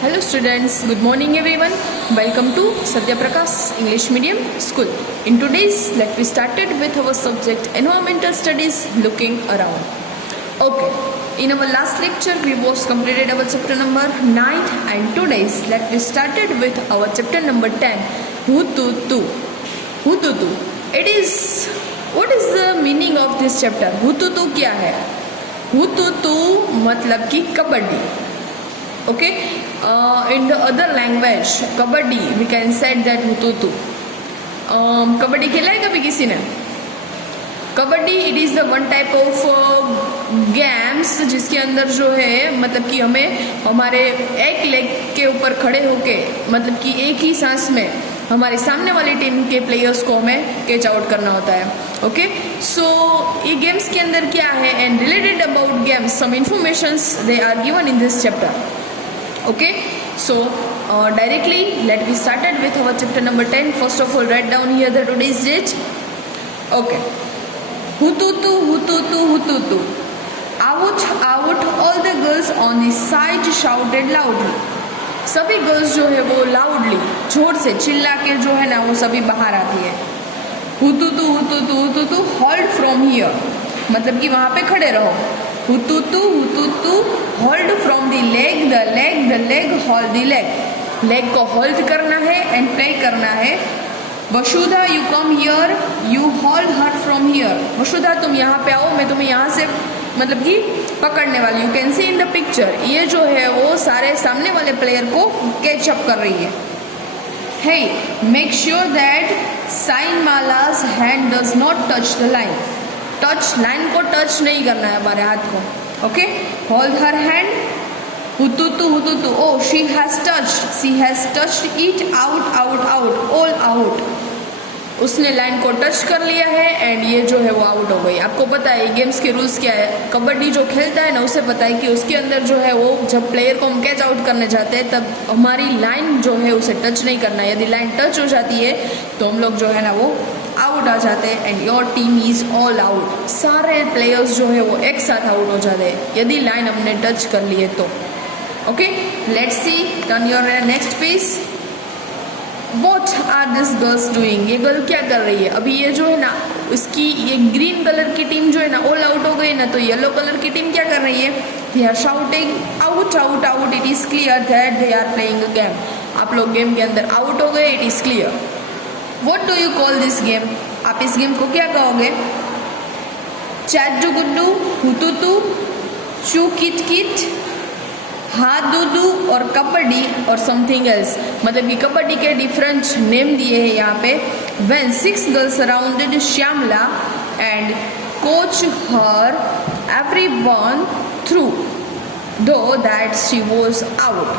Hello students, good morning everyone. Welcome to Satya Prakash English Medium School. In today's let we started with our subject environmental studies looking around. Okay, in our last lecture we was completed our chapter number 9 and today's let we started with our chapter number 10 Hututu. Hututu. It is what is the meaning of this chapter? Hututu क्या है? Hututu मतलब कि kabaddi. Okay, in the other language kabaddi we can say that hututu. Kabaddi खेला है कभी किसी ने? Kabaddi it is the one type of games जिसके अंदर जो है मतलब कि हमें हमारे एक लेग के ऊपर खड़े होके मतलब कि एक ही सांस में हमारे सामने वाली टीम के प्लेयर्स को हमें कैच आउट करना होता है. ओके, सो ये गेम्स के अंदर क्या है and related about games some informations they are given in this chapter. Okay, so directly let me started with our chapter number 10. First of all, write down here the today's date. Okay, hututu hututu hututu, out out, all the girls on the side shouted loudly. सभी girls जो है वो loudly जोर से चिल्ला के जो है ना वो सभी बाहर आती है. हुतुतु हुतुतु हुतुतु, होल्ड फ्रॉम हियर मतलब कि वहाँ पे खड़े रहो. हुतुतु हुतुतु, hold from the leg, the leg the leg, hold the leg, leg को होल्ड करना है एंड प्ले करना है. Vasudha you come here, you hold her from here. Vasudha तुम यहाँ पे आओ, मैं तुम्हें यहाँ से मतलब कि पकड़ने वाली. You can see in the picture ये जो है वो सारे सामने वाले प्लेयर को कैच अप कर रही है. Hey make sure that Shyamala's hand does not touch the line. Touch line को टच नहीं करना है हमारे हाथ को. Okay, hold her hand. हुतुतु हुतुतु, oh she has touched, she has touched it, out out out, all out. उसने लाइन को टच कर लिया है एंड ये जो है वो आउट हो गई. आपको पता है गेम्स के रूल्स क्या है. कबड्डी जो खेलता है ना उसे पता है कि उसके अंदर जो है वो जब प्लेयर को हम कैच आउट करने जाते हैं तब हमारी लाइन जो है उसे टच नहीं करना है. यदि लाइन टच हो जाती है तो हम लोग जो है ना वो आउट आ जाते हैं and your team is all out. सारे प्लेयर्स जो है वो एक साथ आउट हो जाते हैं यदि लाइन हमने टच कर ली है तो. Okay, let's see, turn your next page. What are these girls doing? ये गर्ल क्या कर रही है? अभी ये जो है ना उसकी ये ग्रीन कलर की टीम जो है ना ऑल आउट हो गई ना, तो येलो कलर की टीम क्या कर रही है? They are shouting out out out. It is clear that they are playing a game. आप लोग गेम के अंदर आउट हो गए. It is clear. What do you call this game? आप इस गेम को क्या कहोगे? चैट गुड्डू, हुतुतु, चू किट किट, हाथ दूदू और कबड्डी और समथिंग एल्स. मतलब कि कबड्डी के डिफरेंट नेम दिए हैं यहाँ पे. When 6 girls surrounded Shyamala and coach her, everyone threw, though that she was out.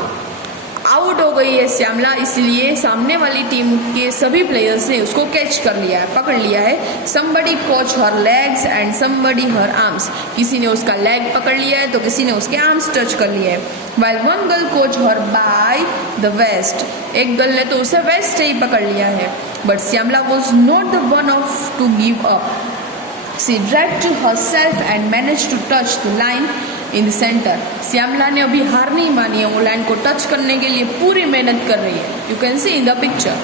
Out हो गई है श्यामला, इसलिए सामने वाली टीम के सभी प्लेयर्स ने उसको कैच कर लिया है, पकड़ लिया है. somebody caught her legs and somebody her arms. किसी ने उसका लेग पकड़ लिया है तो किसी ने उसके आर्म्स टच कर लिए है. while one girl caught her by the waist. एक गर्ल ने तो उसे वेस्ट से ही पकड़ लिया है. but Shyamala was not the one of to give up. she dragged herself and managed to touch the line in the centre. Shyamala ने अभी हार नहीं मानी है, वो लाइन को टच करने के लिए पूरी मेहनत कर रही है. You can see in the picture.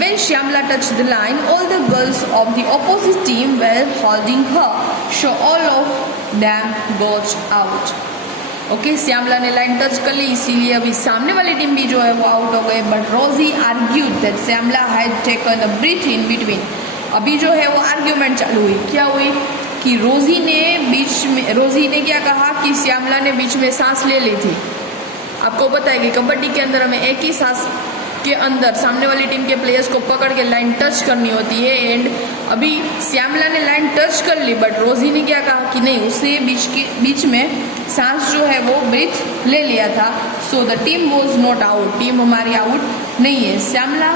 When Shyamala touched the line, all the girls of the opposite team were holding her, so all of them got out. Okay, Shyamala ने लाइन टच कर ली इसीलिए अभी सामने वाली टीम भी जो है वो आउट हो गए. But Rosie argued that Shyamala had taken a breath in between. अभी जो है वो आर्ग्यूमेंट चालू हुई. क्या हुई कि रोजी ने क्या कहा कि श्यामला ने बीच में सांस ले ली थी. आपको पता है कि कबड्डी के अंदर हमें एक ही सांस के अंदर सामने वाली टीम के प्लेयर्स को पकड़ के लाइन टच करनी होती है. एंड अभी श्यामला ने लाइन टच कर ली बट रोजी ने क्या कहा कि नहीं, उसने बीच में सांस जो है वो ब्रीथ ले लिया था. So the team was not out. Team हमारी आउट नहीं है. Shyamala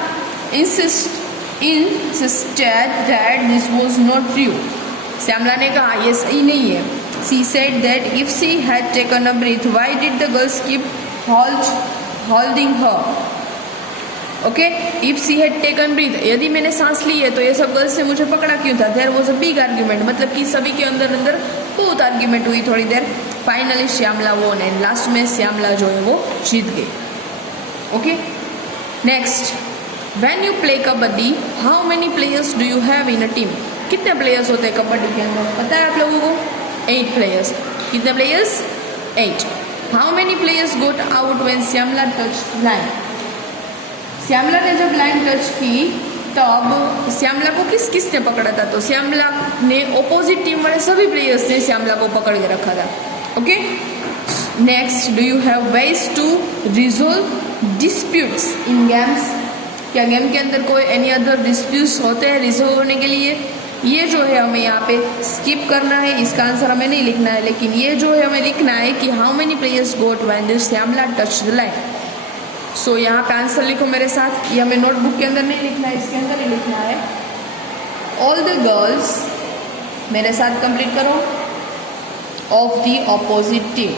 insisted that this was not true. Shyamala ने कहा ये सही नहीं है. She said that if she had taken a breath, why did the girls keep holding her? Okay, if she had taken breath, यदि मैंने सांस ली है तो ये सब गर्ल्स ने मुझे पकड़ा क्यों था? There was a big argument. मतलब कि सभी के अंदर बहुत आर्ग्यूमेंट हुई थोड़ी देर. Finally Shyamala won and last में श्यामला जो है वो जीत गई. Okay, next, when you play kabaddi how many players do you have in a team? कितने प्लेयर्स होते हैं कबड्डी के अंदर, पता है आप लोगों को? 8 प्लेयर्स। कितने players? 8। How many players got out when Shyamala touch line? Shyamala ने जब लाइन टच की तब श्यामला को किसने पकड़ा था? तो श्यामला ने ऑपोजिट टीम वाले सभी प्लेयर्स ने श्यामला को पकड़ के रखा था। Okay, next, do you have ways to resolve disputes in games? क्या गेम के अंदर कोई एनी अदर डिस्प्यूट्स होते हैं रिजोल्व होने के लिए? ये जो है हमें यहाँ पे स्किप करना है, इसका आंसर हमें नहीं लिखना है, लेकिन ये जो है हमें लिखना है कि how many players got when Shyamala touch the line. So यहाँ पे आंसर लिखो मेरे साथ, ये हमें नोटबुक के अंदर नहीं लिखना है, इसके अंदर ही लिखना है। ऑल द गर्ल्स, मेरे साथ कंप्लीट करो, of the opposite team.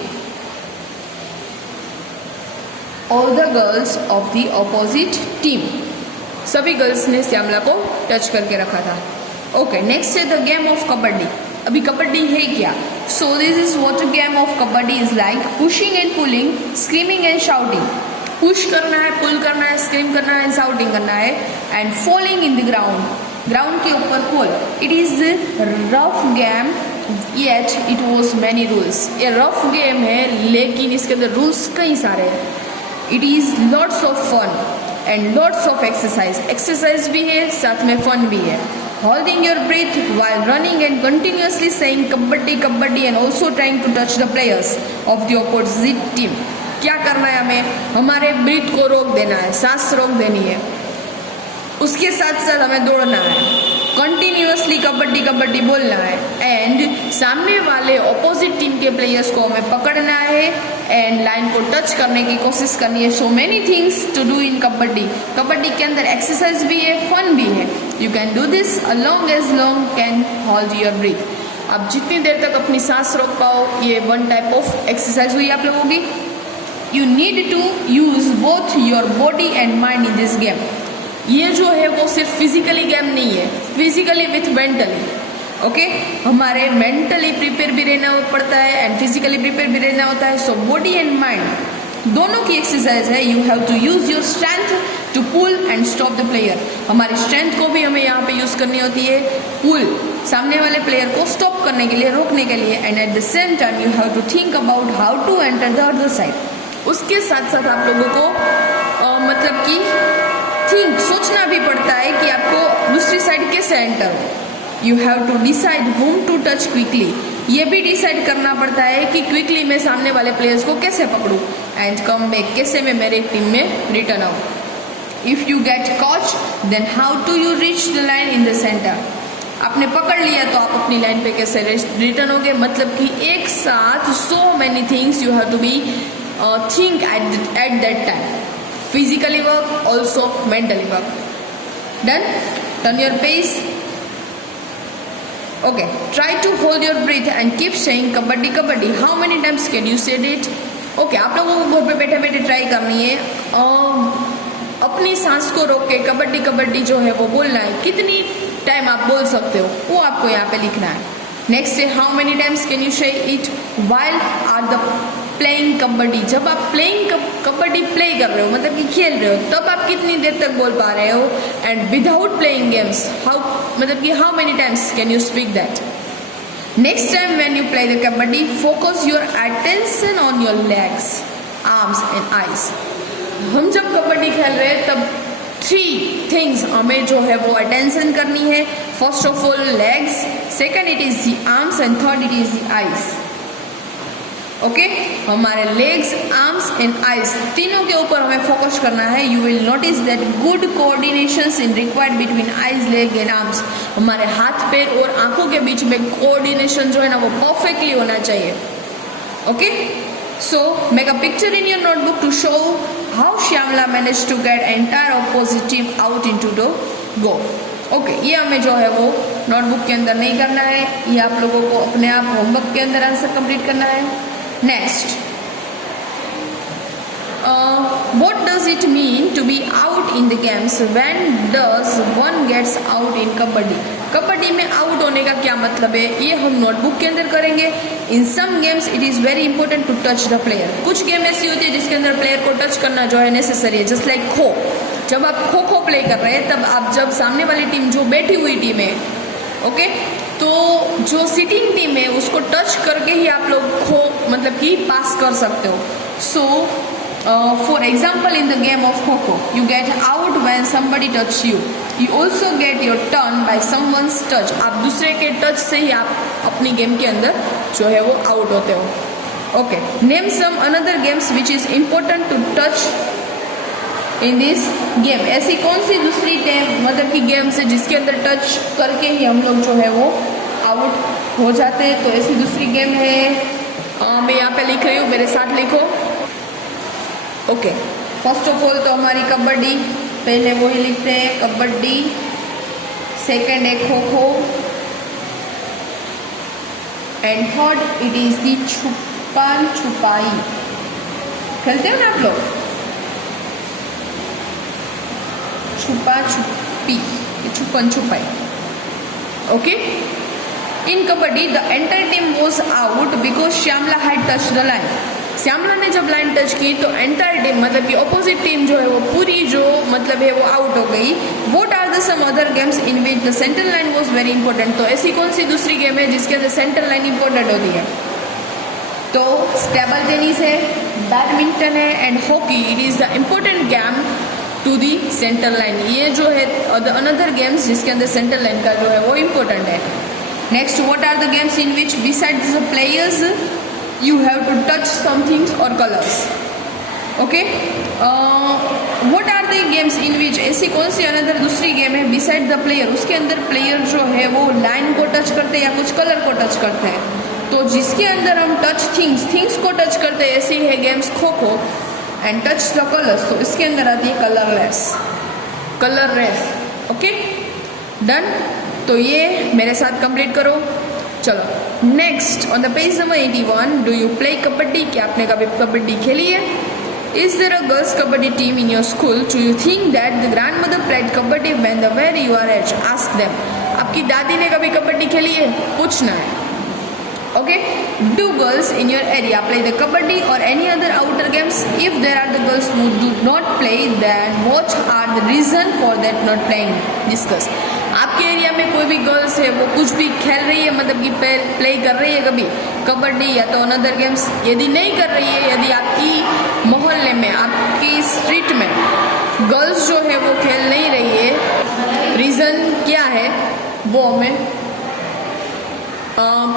All the girls of the opposite team, सभी गर्ल्स ने श्यामला को टच करके रखा था। ओके, नेक्स्ट है द गेम ऑफ कबड्डी। अभी कबड्डी है क्या? So this is what a game of kabaddi is like, pushing and pulling, screaming and shouting. Push करना है, पुल करना है, स्क्रीम करना है, शाउटिंग करना है, and falling in the ground, ground के ऊपर fall. It is rough game yet it was many rules. ये रफ गेम है लेकिन इसके अंदर रूल्स कई सारे हैं। It is lots of fun and lots of exercise, exercise भी है साथ में फन भी है। Holding your breath while running and continuously saying kabaddi kabaddi and also trying to touch the players of the opposite team। क्या करना है हमें? हमारे ब्रीथ को रोक देना है, सांस रोक देनी है, उसके साथ साथ हमें दौड़ना है, कंटिन्यूअसली कबड्डी कबड्डी बोलना है, एंड सामने वाले ऑपोजिट टीम के प्लेयर्स को हमें पकड़ना है एंड लाइन को टच करने की कोशिश करनी है। So many things to do in kabaddi. Kabaddi के अंदर एक्सरसाइज भी है, फन भी है। You can do this along as long can hold your breath. आप जितनी देर तक अपनी सांस रोक पाओ, ये वन टाइप ऑफ एक्सरसाइज हुई आप लोगों की। You need to use both your body and mind in this game. ये जो है वो सिर्फ फिजिकली गेम नहीं है, फिजिकली विथ मेंटली। ओके, हमारे मेंटली प्रिपेयर भी रहना पड़ता है एंड फिजिकली प्रिपेयर भी रहना होता है। सो बॉडी एंड माइंड दोनों की एक्सरसाइज है। You have to use your strength to pull and stop the player. हमारी स्ट्रेंथ को भी हमें यहाँ पे यूज करनी होती है, पुल, सामने वाले प्लेयर को स्टॉप करने के लिए, रोकने के लिए, and at the same time you have to think about how to enter the other side. उसके साथ साथ आप लोगों को मतलब कि सोचना भी पड़ता है कि आपको दूसरी साइड कैसे एंटर हो। You have to decide whom to touch quickly. ये भी डिसाइड करना पड़ता है कि क्विकली मैं सामने वाले प्लेयर्स को कैसे पकड़ूं एंड कम बैक, कैसे मैं मेरे टीम में रिटर्न आऊँ। If you get caught then how to you reach the line in the centre. आपने पकड़ लिया तो आप अपनी लाइन पे कैसे रिटर्न होगे। मतलब कि एक साथ so many things you have to be think at that time. Physically work, also mentally work. Done? Turn your pace. Okay. Try to hold your breath and keep saying kabaddi kabaddi. How many times can you say it? Okay. आप लोगों को घर पे बैठे बैठे try करनी है, अपनी सांस को रोक के कबड्डी कबड्डी जो है वो बोलना है। कितनी टाइम आप बोल सकते हो वो आपको यहाँ पे लिखना है। नेक्स्ट है how many times can you say it while are the playing kabaddi. जब आप प्लेइंग कबड्डी प्ले कर रहे हो, मतलब कि खेल रहे हो, तब आप कितनी देर तक बोल पा रहे हो। And without playing games how, मतलब कि how many times can you speak that. Next time when you play the kabaddi focus your attention on your legs, arms and eyes. हम जब कबड्डी खेल रहे हैं तब 3 थिंग्स हमें जो है वो अटेंशन करनी है। First of all legs, second it is the arms and third it is the eyes. Okay, हमारे लेग्स, आर्म्स एंड आईज तीनों के ऊपर हमें फोकस करना है। You will notice that good coordination in required between eyes, leg and arms. हमारे हाथ, पैर और आंखों के बीच में कोऑर्डिनेशन जो है ना वो परफेक्टली होना चाहिए। Okay, so make a picture in your notebook to show how Shyamala manage to get entire opposite team out into the go. Okay, ये हमें जो है वो नोटबुक के अंदर नहीं करना है, ये आप लोगों को अपने आप होमवर्क के अंदर आंसर कंप्लीट करना है। Next, what does it mean to be out in the games? When does one gets out in kabaddi? Kabaddi में आउट होने का क्या मतलब है ये हम नोटबुक के अंदर करेंगे। In some games it is very important to touch the player. कुछ गेम ऐसी होती है जिसके अंदर प्लेयर को टच करना जो है नेसेसरी है, जस्ट लाइक खो। जब आप खो खो प्ले कर रहे हैं तब आप जब सामने वाली टीम जो बैठी हुई टीम है, ओके, तो जो सिटिंग टीम है उसको टच करके ही आप लोग खो मतलब कि पास कर सकते हो। So for example in the game of kho kho you get out when somebody touch you. You also get your turn by someone's touch. आप दूसरे के टच से ही आप अपनी गेम के अंदर जो है वो आउट होते हो। Okay, name some another games which is important to touch in this game. ऐसी कौन सी दूसरी मतलब की गेम्स है जिसके अंदर टच करके ही हम लोग जो है वो आउट हो जाते हैं। तो ऐसी दूसरी गेम है, मैं यहाँ पे लिख रही हूँ, मेरे साथ लिखो। ओके, फर्स्ट ऑफ ऑल तो हमारी कबड्डी, पहले वही लिखते हैं कबड्डी। सेकंड है kho kho and third it is the छुपन छुपाई। खेलते हो ना आप लोग, छुपा छुपी, छुपन छुपाई। Okay, in kabaddi the entire team was out because Shyamala had touch the line. Shyamala ने जब लाइन टच की तो एंटायर टीम मतलब कि ऑपोजिट टीम जो है वो पूरी जो मतलब है वो आउट हो गई। What are the some other games in which the centre line was very important. तो ऐसी कौन सी दूसरी गेम है जिसके अंदर सेंटर लाइन इंपॉर्टेंट होती है? तो टेबल टेनिस है, बैडमिंटन है and hockey. It is the important game to the centre line. ये जो है अनदर गेम्स जिसके अंदर सेंटर लाइन का जो है वो इम्पोर्टेंट है। Next, what are the games in which besides the players you have to touch some things और colours. Okay, what are the games in which, ऐसी कौन सी अनदर दूसरी गेम है बिसाइड द प्लेयर, उसके अंदर प्लेयर जो है वो लाइन को टच करते हैं या कुछ कलर को टच करते हैं। तो जिसके अंदर हम टच थिंग्स को टच करते हैं, ऐसी है गेम्स खो kho and touch the colours. तो इसके अंदर आती है कलर रेस। Okay, done. तो ये मेरे साथ कंप्लीट करो। चलो next, on the page number 81, do you play kabaddi? क्या आपने कभी कबड्डी खेली है? Is there a girls kabaddi team in your school? Do you think that the grandmother played kabaddi when the where you are at? Ask them. आपकी दादी ने कभी कबड्डी खेली है? पूछना है। Okay, do girls in your area play the kabaddi or any other outdoor games? If there are the girls who do not play, then what are the reason for that not playing? Discuss. आपके area में कोई भी girls है वो कुछ भी खेल रही है मतलब कि प्ले कर रही है कभी कबड्डी या तो अनदर गेम्स? यदि नहीं कर रही है, यदि आपकी मोहल्ले में आपकी स्ट्रीट में गर्ल्स जो है वो खेल नहीं रही है, रीज़न क्या है वो हमें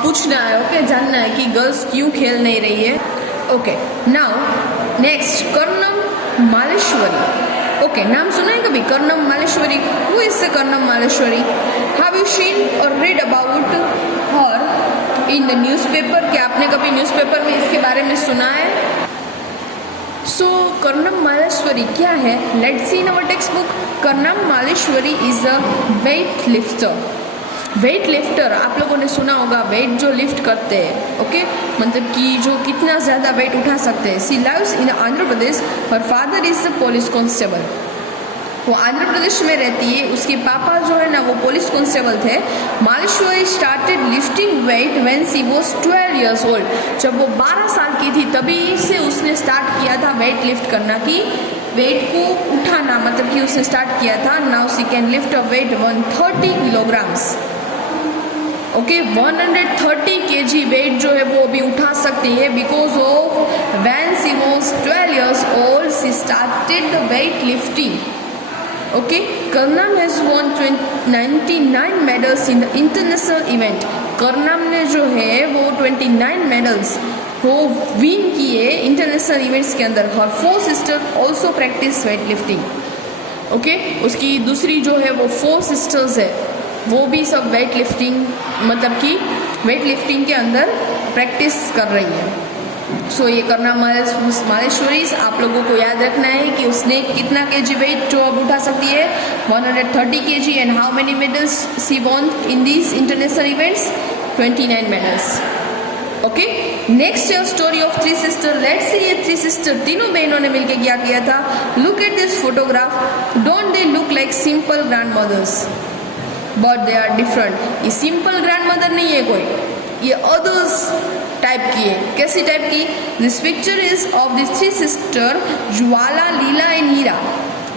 पूछना है। ओके, जानना है कि गर्ल्स क्यों खेल नहीं रही है। Okay, now next, Karnam Malleswari. Okay, नाम सुना है कभी Karnam Malleswari? Who is the Karnam Malleswari? Have you seen or read about her in the newspaper? क्या आपने कभी न्यूज़पेपर में इसके बारे में सुना है? सो कर्णम मालेश्वरी क्या है? Let's see in our text book. Karnam Malleswari is a weight lifter. Weight lifter आप लोगों ने सुना होगा, वेट जो लिफ्ट करते हैं। ओके, मतलब कि जो कितना ज़्यादा वेट उठा सकते हैं। She lives in Andhra Pradesh, her father is the police constable. वो आंध्र प्रदेश में रहती है, उसके पापा जो है ना वो पुलिस कांस्टेबल थे। Malleswari started lifting wait when she was 12 years old। जब वो 12 साल की थी तभी से उसने स्टार्ट किया था वेट लिफ्ट करना, की वेट को उठाना, मतलब कि उसने स्टार्ट किया था। Now she can lift a weight 130 kilograms। Okay, 130 kg weight जो है वो अभी उठा सकती है because of when she was 12 years old she started the weight lifting. Okay, Karnam has won 99 medals in the international event. Karnam ने जो है वो 29 मेडल्स वो विन किए इंटरनेशनल इवेंट्स के अंदर। हर 4 sister also practice wait lifting. Okay, उसकी दूसरी जो है वो 4 सिस्टर्स है, वो भी सब वेट लिफ्टिंग मतलब कि वेट लिफ्टिंग के अंदर प्रैक्टिस कर रही है। सो ये कर्णम मालेश्वरी आप लोगों को याद रखना है कि उसने कितना केजी वेट जो अब उठा सकती है, 130 kg। And how many medals she von in these international events? 29 medals. Okay, next your story of 3 sister. Let's see ये 3 सिस्टर तीनों बहनों ने मिलकर क्या किया था। Look at this photograph, don't they look like simple grandmothers? But they are different. ये simple grandmother नहीं है कोई, ये अदर्स टाइप की है। कैसी टाइप की? This picture is of this three sister Jwala, Leela and Heera.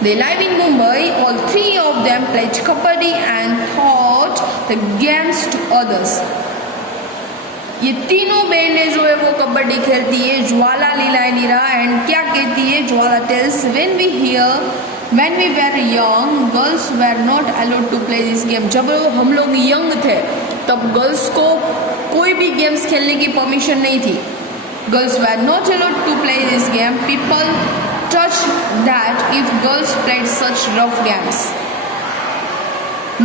They live in Mumbai. All three of them played kabaddi and taught the games to others. ये तीनों बहनें जो है वो कबड्डी खेलती है, ज्वाला, लीला एंड हीरा। एंड क्या कहती है Jwala? Tells when we were young, girls were not allowed to play this game. जब हम लोग यंग थे तब गर्ल्स को कोई भी गेम्स खेलने की परमिशन नहीं थी। Girls were not allowed to play this game. People touched that if girls played such rough games,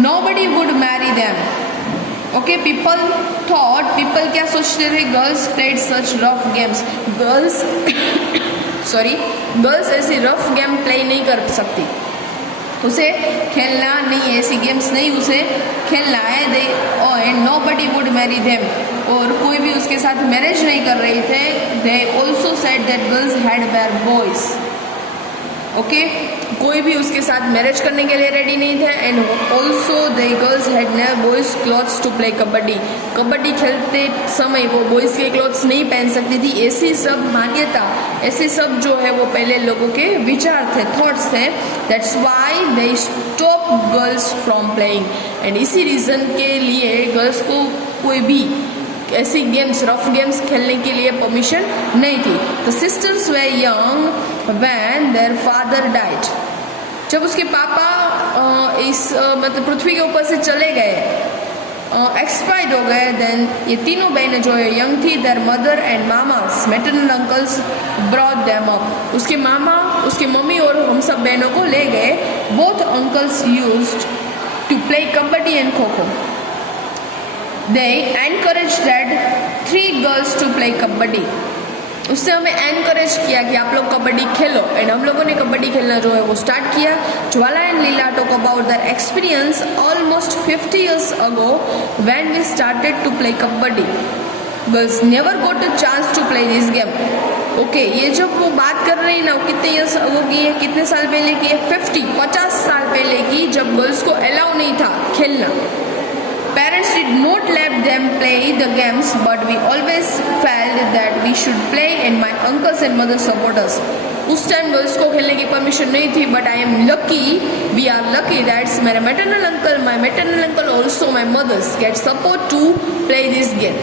nobody would marry them. Okay, people क्या सोचते थे? Girls played such rough games. Girls ऐसी rough game play नहीं कर सकती, उसे खेलना नहीं, ऐसी गेम्स नहीं उसे खेलना है। They and nobody would marry them, और कोई भी उसके साथ मैरिज नहीं कर रहे थे। They also said that girls had wear boys. Okay, कोई भी उसके साथ मैरिज करने के लिए रेडी नहीं थे। And also the girls had never boys clothes to play kabaddi. Kabaddi खेलते समय वो बॉयज़ के क्लॉथ्स नहीं पहन सकती थी। ऐसी सब मान्यता, ऐसे सब जो है वो पहले लोगों के विचार थे, थॉट्स थे। That's why they stop girls from playing. And इसी रीज़न के लिए गर्ल्स को कोई भी ऐसी गेम्स, रफ गेम्स खेलने के लिए परमिशन नहीं थी। The sisters way young when their father died. जब उसके पापा मतलब पृथ्वी के ऊपर से चले गए, एक्सपायर्ड हो गए, देन ये तीनों बहनें जो है यंग थी, their mother and mamas maternal uncles brought them up. उसके मामा, उसके मम्मी और हम सब बहनों को ले गए। Both uncles used to play kabaddi and kho kho. They encouraged that 3 girls to play kabaddi. उससे हमें एनकरेज किया कि आप लोग कबड्डी खेलो। एंड हम लोगों ने कबड्डी खेलना जो है वो स्टार्ट किया। Jwala and Leela talk about their experience almost 50 years ago when we started to play kabaddi. Girls never got a chance to play this game. Okay, ये जब वो बात कर रही है ना, कितने ईयर्स अगो की है, कितने साल पहले की है? 50 साल पहले की, जब गर्ल्स को अलाउ नहीं था खेलना। Parents did not let them play the games, but we always felt that we should play, and my uncles and mothers support us. उस टाइम गर्ल्स को खेलने की परमिशन नहीं थी, but I am lucky, we are lucky that's मेरे maternal uncle, my maternal uncle also my mothers get support to play this game.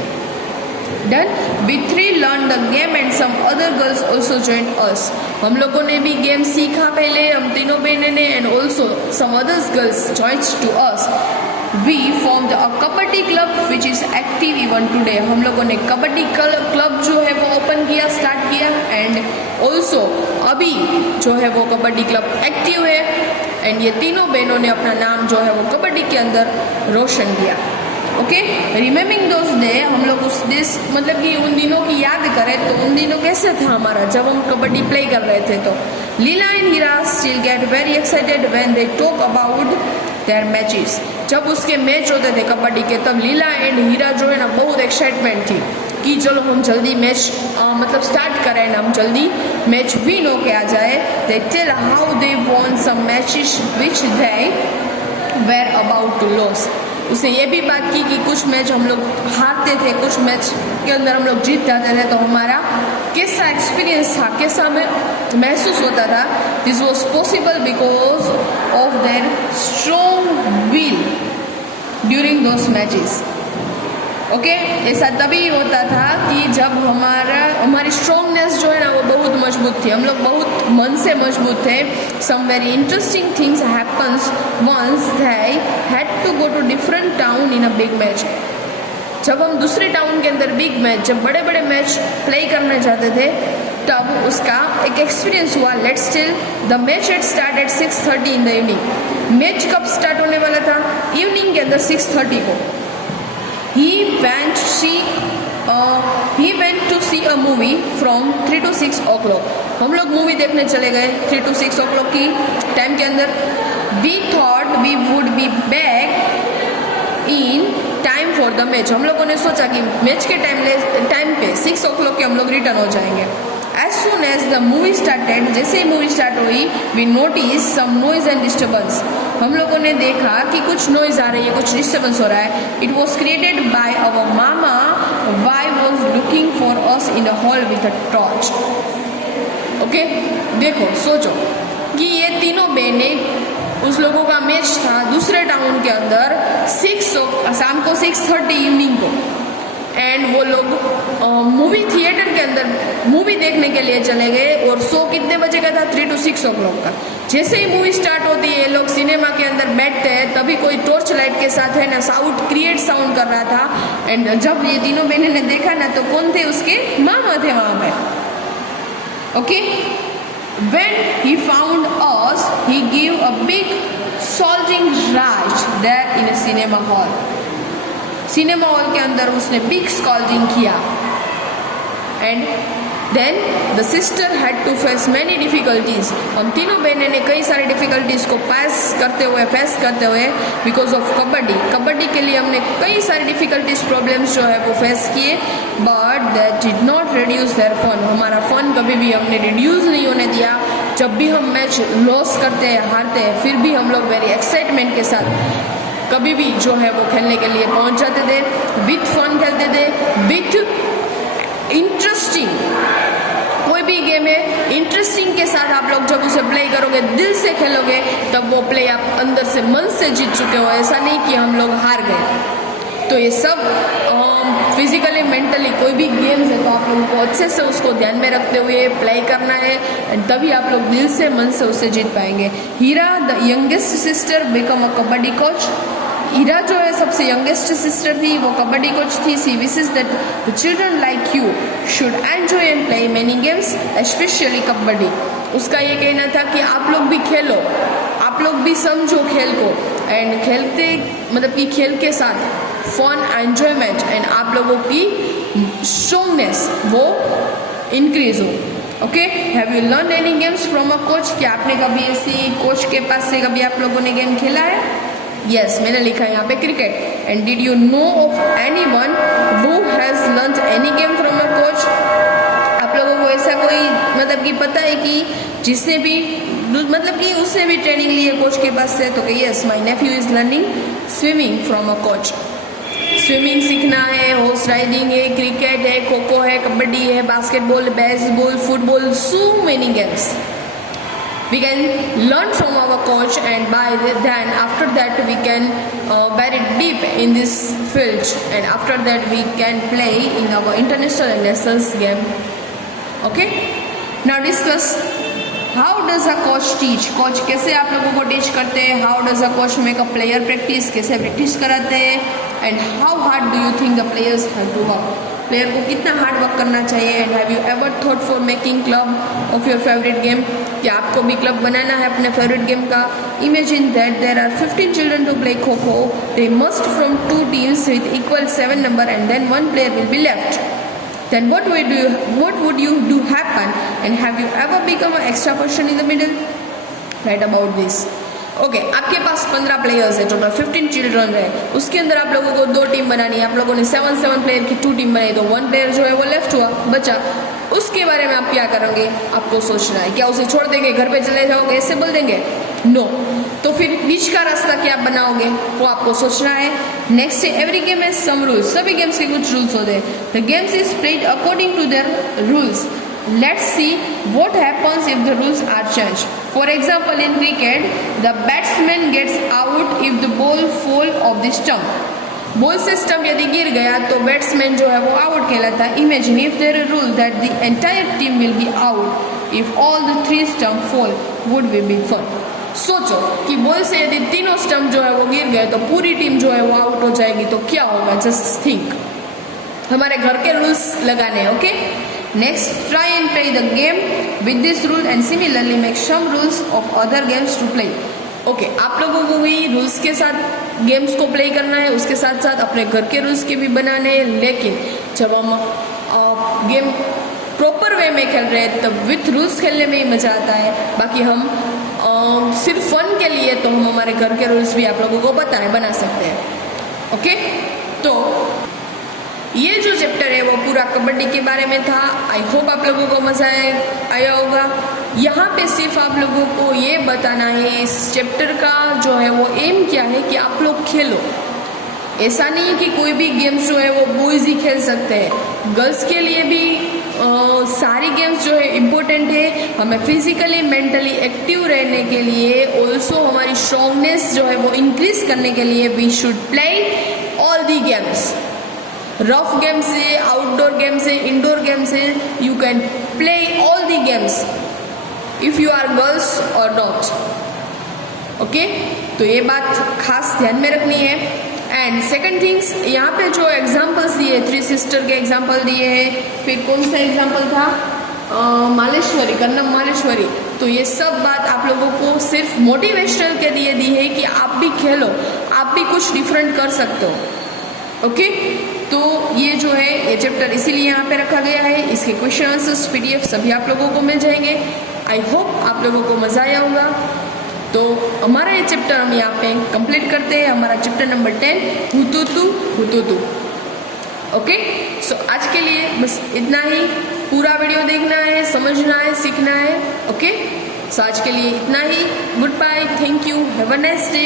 Then we 3 learned the game and some other girls also joined us. हम लोगों ने भी game सीखा पहले, हम तीनों बहनें ने, and also some other girls joined to us. We formed a kabaddi club which is active even today. हम लोगों ने कबड्डी क्लब जो है वो ओपन किया, स्टार्ट किया, एंड ऑल्सो अभी जो है वो कबड्डी क्लब एक्टिव है। एंड ये तीनों बहनों ने अपना नाम जो है वो कबड्डी के अंदर रोशन किया. ओके, रिमेम्बरिंग दोस डे, हम लोग उस देश मतलब कि उन दिनों की याद करें तो उन दिनों कैसे था हमारा, जब हम कबड्डी प्ले कर रहे थे. तो Leela and Heera still get very excited when they talk about their matches. जब उसके मैच होते थे कबड्डी के, तब लीला एंड हीरा जो है ना बहुत एक्साइटमेंट थी कि चलो हम जल्दी मैच मतलब स्टार्ट करें ना, हम जल्दी मैच विन होके आ जाए. They tell how they won some matches which they were about to loss. उसने ये भी बात की कि कुछ मैच हम लोग हारते थे, कुछ मैच के अंदर हम लोग जीत जाते थे, तो हमारा कैसा एक्सपीरियंस था, कैसा हमें महसूस होता था. This was possible because of their strong will during those matches. Okay, ऐसा तभी होता था कि जब हमारी स्ट्रॉन्गनेस जो है ना वो बहुत मजबूत थी, हम लोग बहुत मन से मजबूत थे. Some very interesting things happens once they had to go to different town in a big match. जब हम दूसरे टाउन के अंदर बिग मैच, जब बड़े बड़े मैच प्ले करने जाते थे, तब उसका एक एक्सपीरियंस हुआ. Let's tell the match at start at 6:30 in the evening. Match कब स्टार्ट होने वाला था? इवनिंग के अंदर 6:30 को. He went to see a movie from 3 to 6 o'clock. हम लोग मूवी देखने चले गए 3 to 6 o'clock की टाइम के अंदर. We thought we would be back in time for the match. हम लोगों ने सोचा कि मैच के टाइम पे 6 o'clock के हम लोग रिटर्न हो जाएंगे. As soon as the movie started, जैसे ही मूवी स्टार्ट हुई, we noticed some noise and disturbance. हम लोगों ने देखा कि कुछ नॉइज आ रही है, कुछ डिस्टर्बेंस हो रहा है. It was created by our mama why was looking for us in a hall with a torch. Okay, देखो सोचो कि ये तीनों बहनें, उस लोगों का मैच था दूसरे टाउन के अंदर शाम को 6:30 इवनिंग को, एंड वो लोग मूवी थिएटर के अंदर मूवी देखने के लिए चले गए. और शो कितने बजे का था? 3 to 6 o'clock का. जैसे ही मूवी स्टार्ट होती है, ये लोग सिनेमा के अंदर बैठते हैं, तभी कोई टॉर्च लाइट के साथ है ना साउंड कर रहा था. एंड जब ये तीनों बहनें ने देखा ना, तो कौन थे? उसके मामा थे वहां पे. Okay, when he found us, he gave a big soldering rush there in a cinema hall. Cinema hall के अंदर उसने बिग स्कॉल्डिंग किया. And then the sister had to face many difficulties. हम तीनों बहनें ने कई सारी डिफिकल्टीज को फेस करते हुए बिकॉज ऑफ कबड्डी के लिए हमने कई सारी डिफिकल्टीज प्रॉब्लम्स जो है वो फेस किए. But that did not reduce their fun. हमारा फन कभी भी हमने रिड्यूस नहीं होने दिया. जब भी हम मैच लॉस करते हैं, हारते हैं, फिर भी हम लोग वेरी एक्साइटमेंट के साथ कभी भी जो है वो खेलने के लिए पहुंच जाते थे. विथ फन खेलते थे, विथ इंटरेस्टिंग. कोई भी गेम है, इंटरेस्टिंग के साथ आप लोग जब उसे प्ले करोगे, दिल से खेलोगे, तब वो प्ले आप अंदर से मन से जीत चुके हो. ऐसा नहीं कि हम लोग हार गए. तो ये सब फिजिकली मेंटली कोई भी गेम्स है तो आप लोगों को अच्छे से उसको ध्यान में रखते हुए प्ले करना है, तभी आप लोग दिल से मन से उसे जीत पाएंगे. Heera the youngest sister become a kabaddi coach. Heera जो है सबसे यंगेस्ट सिस्टर थी, वो कबड्डी कोच थी. She wishes that the children like you should enjoy and play many games, specially kabaddi. उसका ये कहना था कि आप लोग भी खेलो, आप लोग भी समझो खेल को, एंड खेलते मतलब कि खेल के साथ फन, एंजॉयमेंट एंड आप लोगों की स्ट्रोंगनेस वो इंक्रीज हो. Okay, have you learn any games from a coach? क्या आपने कभी ऐसी कोच के पास से कभी आप लोगों ने गेम खेला है? यस, मैंने लिखा है यहाँ पे cricket. And did you know of any one who has learn any game from a coach? आप लोगों को ऐसा कोई मतलब कि पता है कि जिसने भी मतलब कि उसने भी ट्रेनिंग ली है कोच के पास से? तो yes, my nephew is learning swimming from a coach. Swimming सीखना है, हॉर्स राइडिंग है, क्रिकेट है, खो खो है, कबड्डी है, basketball, baseball, football, so many games we can learn from our coach, and by then after that we can very deep in this field, and after that we can play in our international and nationals game. Okay, now discuss how does a coach teach. Coach कैसे आप लोगों को teach करते हैं? how does a coach make a player practice, कैसे practice कराते हैं? and how hard do you think the players have to work? Player को कितना हार्ड वर्क करना चाहिए? And have you ever thought for making club of your favourite game? क्या आपको भी क्लब बनाना है अपने फेवरेट गेम का? Imagine that there are 15 children to play kho kho. They must from 2 teams with equal 7 number, and then 1 player will be left. Then what would you do happen? And have you ever become an extra person in the middle? Write about this. Okay, आपके पास 15 players है, total 15 children है. उसके अंदर आप लोगों को 2 team बनानी है. आप लोगों ने 7 प्लेयर की 2 टीम बनाई, तो 1 प्लेयर जो है वो लेफ्ट हुआ, बचा. उसके बारे में आप क्या करोगे? आपको सोचना है. क्या उसे छोड़ देंगे, घर पे चले जाओगे, ऐसे बोल देंगे? नो. तो फिर बीच का रास्ता क्या बनाओगे, वो आपको सोचना है. नेक्स्ट है, every game has some rules. सभी गेम्स के कुछ रूल्स होते हैं. The games is played according to their rules. Let's see what happens if the rules are changed. For example, in cricket, the batsman gets out if the ball fall off the stump. Ball से stump यदि गिर गया तो batsman जो है वो out कहलाता है. Imagine if there is rule that the entire team will be out if all the 3 stump fall, would be be fun. सोचो कि बॉल से यदि तीनों स्टंप जो है वो गिर गए तो पूरी टीम जो है वो आउट हो जाएगी, तो क्या होगा? Just think. हमारे घर के रूल्स लगाने हैं. Okay, next try and play the game with this rule and similarly make some rules of other games to play. Okay, आप लोगों को भी रूल्स के साथ गेम्स को प्ले करना है, उसके साथ साथ अपने घर के रूल्स के भी बनाने हैं. लेकिन जब हम गेम प्रॉपर वे में खेल रहे हैं तब विथ रूल्स खेलने में ही मज़ा आता है. बाकी हम सिर्फ फन के लिए तो हम हमारे घर के रूल्स भी आप लोगों को बना सकते हैं. ओके, तो ये जो चैप्टर है वो पूरा कबड्डी के बारे में था. आई होप आप लोगों को मज़ा आया होगा. यहाँ पे सिर्फ आप लोगों को ये बताना है इस चैप्टर का जो है वो एम क्या है कि आप लोग खेलो। ऐसा नहीं है कि कोई भी गेम्स जो है वो बॉयज़ ही खेल सकते हैं, गर्ल्स के लिए भी सारी गेम्स जो है इम्पोर्टेंट है। हमें फिजिकली मेंटली एक्टिव रहने के लिए, ऑल्सो हमारी स्ट्रॉन्गनेस जो है वो इंक्रीज करने के लिए we should play all the games. Rough games है, आउटडोर गेम्स है, इंडोर गेम्स है, you can play all the games if you are girls और नॉट। ओके, तो ये बात खास ध्यान में रखनी है। एंड सेकंड थिंग्स, यहाँ पे जो एग्जाम्पल्स दिए, थ्री सिस्टर के एग्जाम्पल दिए हैं, फिर कौन सा एग्जाम्पल था, मालेश्वरी, कन्नम मालेश्वरी। तो ये सब बात आप लोगों को सिर्फ मोटिवेशनल के लिए दी है कि आप भी खेलो, आप भी कुछ डिफरेंट कर सकते हो। ओके, तो ये जो है ये चैप्टर इसीलिए यहाँ पे रखा गया है। इसके क्वेश्चन आंसर्स PDF सभी आप लोगों को मिल जाएंगे। आई होप आप लोगों को मज़ा आया होगा। तो हमारा ये चैप्टर हम यहाँ पे कंप्लीट करते हैं, हमारा चैप्टर नंबर 10 हुतुतु। ओके, सो आज के लिए बस इतना ही। पूरा वीडियो देखना है, समझना है, सीखना है। ओके, सो आज के लिए इतना ही। Good bye, thank you, have a nice day.